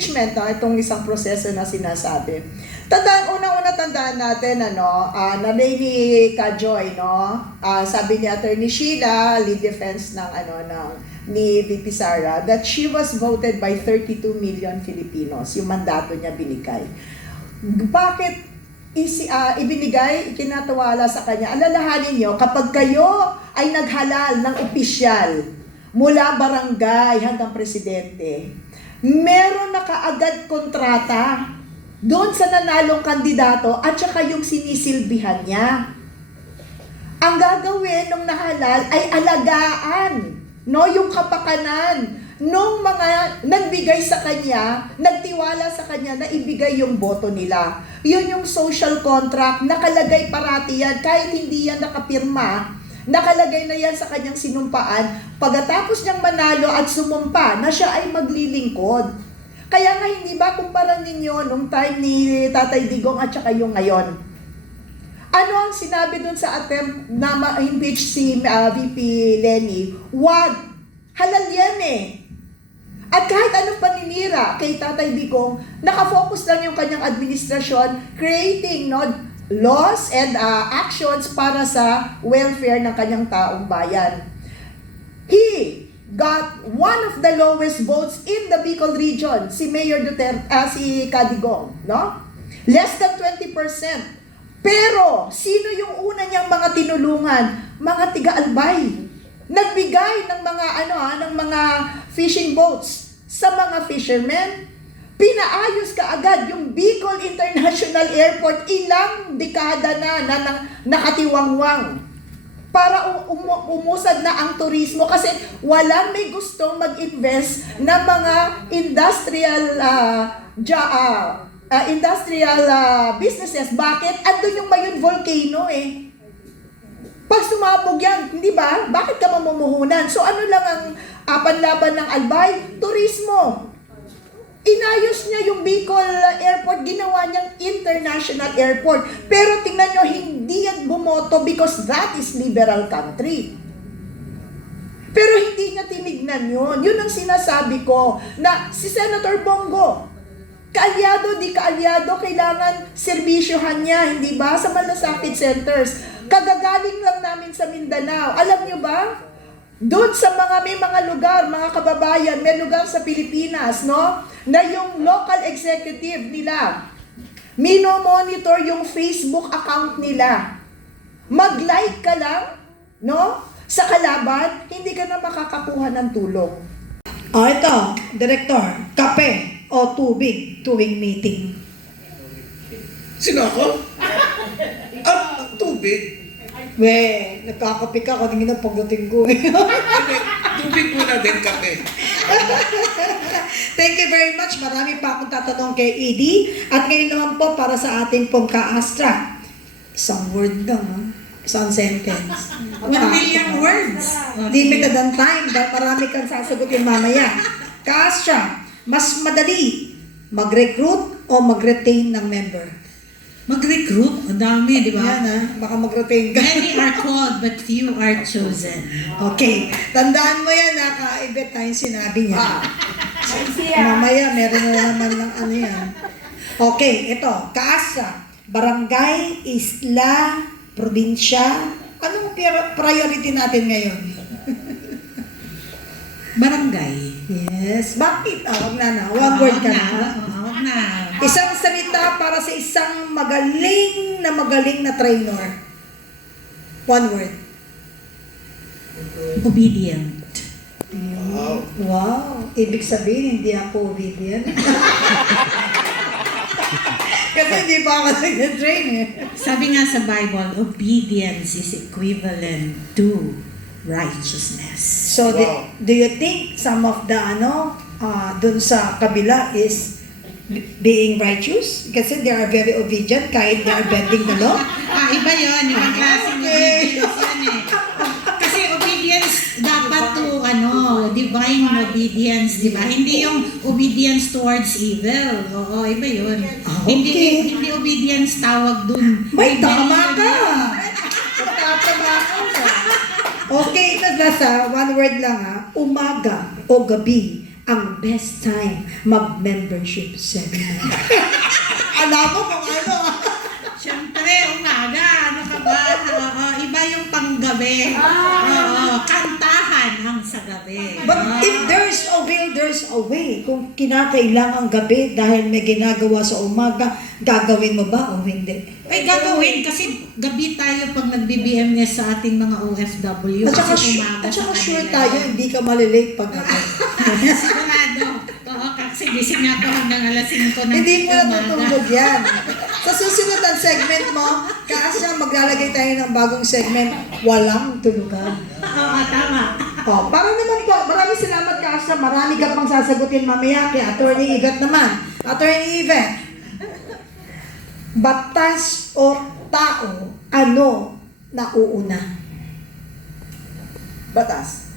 impeachment, no, itong isang proseso na sinasabi. Unang-una tandaan natin, nanay ni Kajoy, no? Sabi ni Attorney Sheila, lead defense ni VP Sara, that she was voted by 32 million Filipinos. Yung mandato niya binigay. Bakit ikinatawala sa kanya? Alalahanin niyo, kapag kayo ay naghalal ng opisyal mula barangay hanggang presidente, meron na kaagad kontrata doon sa nanalong kandidato at saka yung sinisilbihan niya. Ang gagawin ng nahalal ay alagaan, no, yung kapakanan nung mga nagbigay sa kanya, nagtiwala sa kanya na ibigay yung boto nila. Yun yung social contract, nakalagay parati yan, kahit hindi yan nakapirma, nakalagay na yan sa kanyang sinumpaan, pagkatapos niyang manalo at sumumpa na siya ay maglilingkod. Kaya nga hindi ba kumpara ninyo nung time ni Tatay Digong at saka yung ngayon? Ano ang sinabi dun sa attempt na ma-impeach si VP Lenny? Wag! Halal yan eh! At kahit anong paninira kay Tatay Digong, nakafocus lang yung kanyang administrasyon creating laws and actions para sa welfare ng kanyang taong bayan. He got one of the lowest votes in the Bicol region, si Mayor Duterte, si Kadigong, no? Less than 20%. Pero, sino yung una niyang mga tinulungan? Mga tiga-albay. Nagbigay ng mga fishing boats sa mga fishermen. Pinaayos kaagad yung Bicol International Airport, ilang dekada na nakatiwangwang para umusad na ang turismo kasi walang may gustong mag-invest na mga industrial businesses. Bakit? Andun yung Mayon Volcano eh. Pag sumabog yan, hindi ba? Bakit ka mamumuhunan? So ano lang ang panlaban ng albay? Turismo. Inayos niya yung Bicol Airport, ginawa niyang international airport. Pero tingnan niyo, hindi yan bumoto because that is liberal country. Pero hindi niya tinignan yun. Yun ang sinasabi ko na si Senator Bongo, kaalyado, di kaalyado, kailangan serbisyohan niya, hindi ba? Sa malasakit centers. Kagagaling lang namin sa Mindanao. Alam niyo ba? Doon sa may mga lugar, mga kababayan, may lugar sa Pilipinas, no? Na yung local executive nila, minomonitor yung Facebook account nila. Mag-like ka lang, no? Sa kalaban, hindi ka na makakakuha ng tulong. Ito, Director, kape o tubig tuwing meeting? Sino ako? Tubig. Nagkakape ka kanina pagdating ko eh. Tubig muna din, kape. Thank you very much. Marami pa akong tatanong kay Edie. At ngayon naman po para sa ating pong ka-Astra. Isang word lang, isang sentence. 1 million words. Limited ang time dahil marami kang sasagutin mamaya. Ka-Astra, mas madali mag-recruit o mag-retain ng member? Mag-recruit? Ang dami, di ba? Yan baka mag-retain ka. Many are called, but few are chosen. Okay. Tandaan mo yan, kaibat tayong sinabi niya. Mamaya, meron na naman ng ano yan. Okay, ito. Kaasa, barangay, isla, probinsya. Anong priority natin ngayon? Barangay. Yes. Bakit? Wag na. One word ka na. Wag na. Isang salita para sa isang magaling na trainer. One word. Obedient. Wow. Ibig sabihin, hindi ako obedient. Kasi hindi pa ako nag-train eh. Sabi nga sa Bible, obedience is equivalent to righteousness. So, do you think some of the dun sa kabila is being righteous? Kasi they are very obedient kahit they are bending the law? Iba yun. Ibang klaseng obedience yan eh. Kasi obedience dapat to, divine obedience, di ba? Hindi yung obedience towards evil. Oo, iba yun. Okay. Hindi obedience tawag dun. May tama ka! Tama ka. Okay, ito nasa one word lang umaga o gabi ang best time mag-membership seminar. Alam mo kung ano. Siyempre, umaga, ano ka ba? Oo, iba yung panggabi. Oo, kantahan ang sa gabi. But if there's a will, there's a way. Kung kinakailangan gabi dahil may ginagawa sa umaga, gagawin mo ba o hindi? Ay, gagawin kasi gabi tayo pag nagbi-BMS sa ating mga OFW. At saka, kasi umaga at saka sa sure kanila tayo, yun. hindi ka malilate pag gabi. Sigurado. Oo, kasi gising ako hanggang alas 5 ng Hindi mo umaga. natutulog yan. Sa susunod ang segment mo, kaasa maglalagay tayo ng bagong segment, walang tulugan. Oo, tama. Oh, para naman po, maraming salamat Kasha. Marami ka pang sasagutin mamaya kay Attorney Yvette naman. Attorney Yvette, Batas o tao, ano nauuna? batas.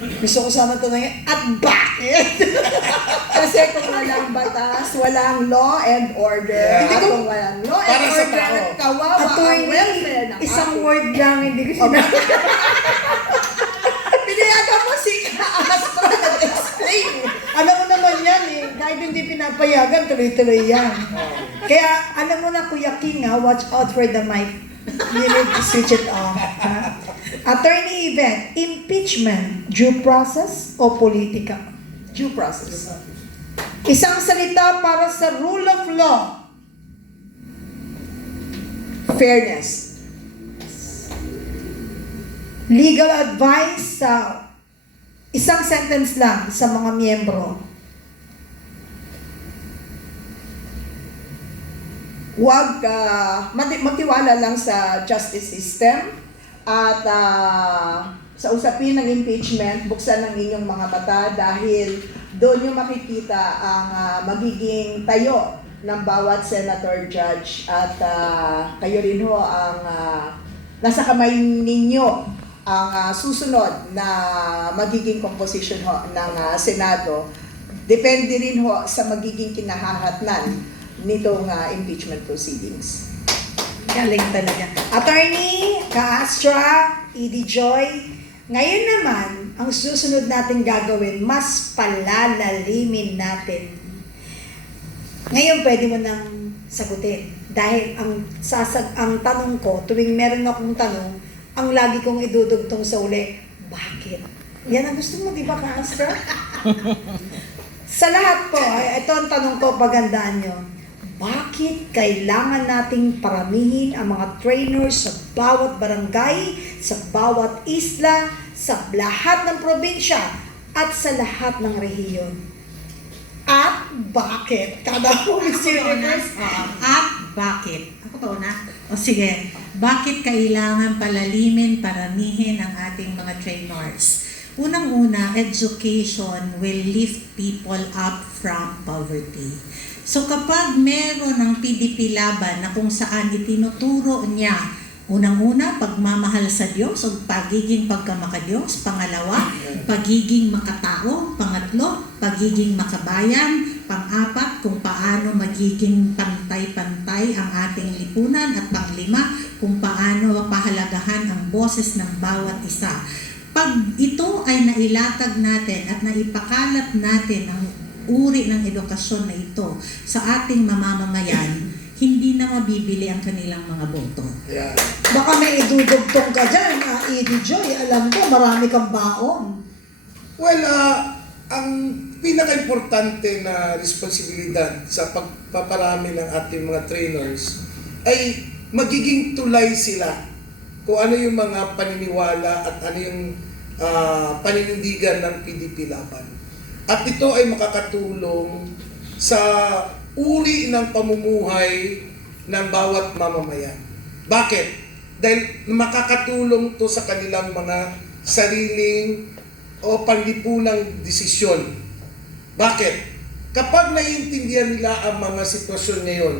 Gusto ko sana tanongin, at bakit? Kasi kung walang batas, walang law and order. Yeah. At kung walang law and Para sa order, tao. kawawa ang welfare Attorney, ng isang ating- word lang, hindi ko sinabi. Pinayagan mo si Astra nag-explain. Alam mo naman yan eh, kahit hindi pinapayagan, tuloy-tuloy yan. Kaya, alam mo na Kuya King ha, watch out for the mic. You need to switch it off. Ha? Attorney Yvette, impeachment, due process o politika? Due process. Isang salita para sa rule of law. Fairness. Legal advice sa isang sentence lang sa mga miyembro. Huwag magtiwala lang sa justice system at sa usapin ng impeachment, buksan ang inyong mga mata dahil doon yung makikita ang magiging tayo ng bawat senator, judge at kayo rin ho ang nasa kamay ninyo ang susunod na magiging composition ho ng Senado. Depende rin ho sa magiging kinahahatnan nitong impeachment proceedings. Galing talaga. Attorney, Ka-Astra, Edie Joy, ngayon naman, ang susunod natin gagawin, mas palalalimin natin. Ngayon, pwede mo nang sagutin. Dahil ang tanong ko, tuwing meron akong tanong, ang lagi kong idudugtong sa uli, bakit? Yan ang gusto mo, di ba, Ka-Astra? Sa lahat po, ito ang tanong ko, pagandaan nyo. Bakit kailangan nating paramihin ang mga trainers sa bawat barangay, sa bawat isla, sa lahat ng probinsya, at sa lahat ng rehiyon? At bakit? Kada po, Miss Universe. At bakit? Ako pa una? O sige, bakit kailangan palalimin, paramihin ang ating mga trainers? Unang-una, education will lift people up from poverty. So kapag meron ng PDP laban na kung saan itinuturo niya, unang-una, pagmamahal sa Diyos o pagiging pagkamakadiyos, pangalawa, pagiging makatao, pangatlo, pagiging makabayan, pang-apat, kung paano magiging pantay-pantay ang ating lipunan, at panglima, kung paano pahalagahan ang boses ng bawat isa. Pag ito ay nailatag natin at naipakalat natin ang uri ng edukasyon na ito sa ating mamamayan, hindi na mabibili ang kanilang mga boto. Yeah. Baka may idudugtong ka dyan, Edie Joy. Alam ko, marami kang baon. Well, ang pinaka-importante na responsibilidad sa pagpaparami ng ating mga trainers ay magiging tulay sila kung ano yung mga paniniwala at ano yung paninindigan ng PDP laban. At ito ay makakatulong sa uri ng pamumuhay ng bawat mamamayan. Bakit? Dahil makakatulong to sa kanilang mga sariling o panlipunang desisyon. Bakit? Kapag naiintindihan nila ang mga sitwasyon ngayon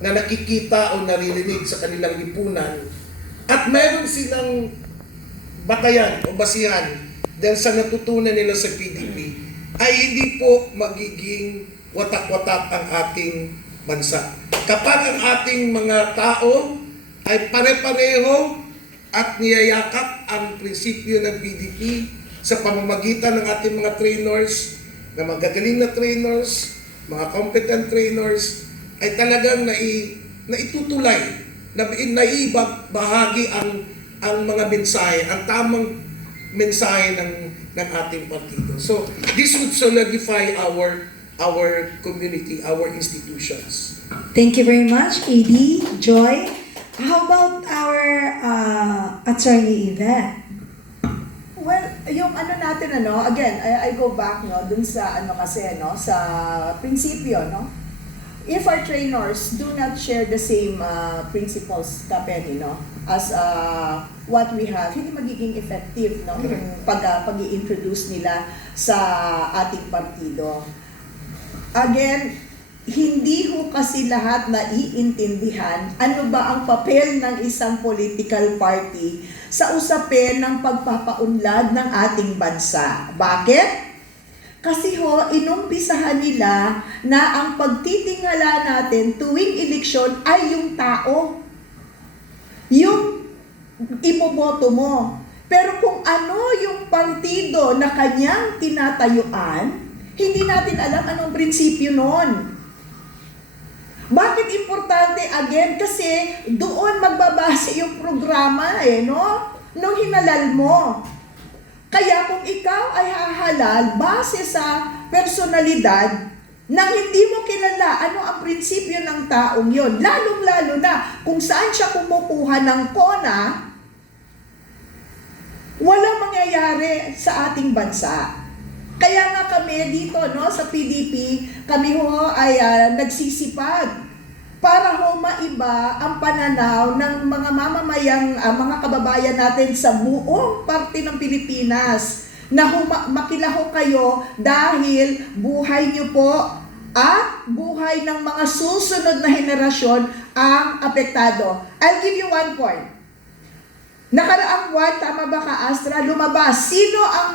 na nakikita o naririnig sa kanilang lipunan at meron silang batayan o basihan dahil sa natutunan nila sa PDP, ay hindi po magiging watak-watak ang ating bansa. Kapag ang ating mga tao ay pare-pareho at niyayakap ang prinsipyo ng PDP, sa pamamagitan ng ating mga trainers, na magagaling na trainers, mga competent trainers, ay talagang naitutulay, naibabahagi ang mga mensahe, ang tamang mensahe ng ating partido. So, this would solidify our community, our institutions. Thank you very much, AD, Joy. How about our attorney Yvette? Well, yung ano natin again, I go back dun sa sa prinsipyo, If our trainers do not share the same principles, Kapeni, as what we have, hindi magiging effective, yung pag-i-introduce nila sa ating partido. Again, hindi ho kasi lahat naiintindihan ano ba ang papel ng isang political party sa usapin ng pagpapaunlad ng ating bansa. Bakit? Kasi inumpisahan nila na ang pagtitingala natin tuwing eleksyon ay yung tao. Yung iboboto mo. Pero kung ano yung partido na kanyang tinatayuan, hindi natin alam anong prinsipyo nun. Bakit importante? Again, kasi doon magbabase yung programa nung hinalal mo. Kaya kung ikaw ay hahalal base sa personalidad nang hindi mo kilala ano ang prinsipyo ng taong yon, lalong-lalo na kung saan siya kumukuha ng kona, walang mangyayari sa ating bansa. Kaya nga kami dito sa PDP, kami ay nagsisipag para maiba ang pananaw ng mga mamamayang mga kababayan natin sa buong parte ng Pilipinas na makilaho kayo dahil buhay niyo po at buhay ng mga susunod na henerasyon ang apektado. I'll give you one point. Nakaraang buwan, tama ba ka, Astra, lumabas. Sino ang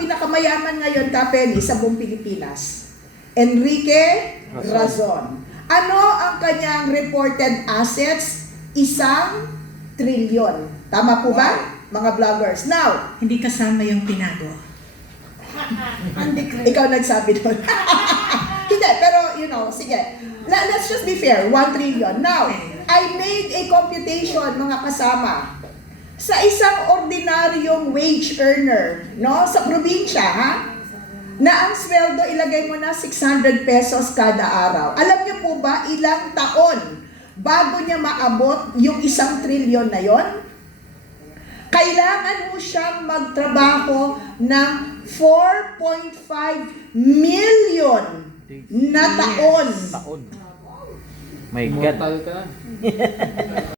pinakamayaman ngayon, Kapeni, sa buong Pilipinas? Enrique Razon. Ano ang kanyang reported assets? 1 trilyon. Tama po ba, mga vloggers? Now, Hindi kasama yung tinago. ikaw nagsabi doon. Hindi, pero sige. Let's just be fair, 1 trillion. Now, I made a computation, mga kasama. Sa isang ordinaryong wage earner, sa probinsya, na ang sweldo ilagay mo na 600 pesos kada araw. Alam niyo po ba ilang taon bago niya maabot yung 1 trilyon na yon? Kailangan mo siyang magtrabaho ng 4.5 million na taon. My God.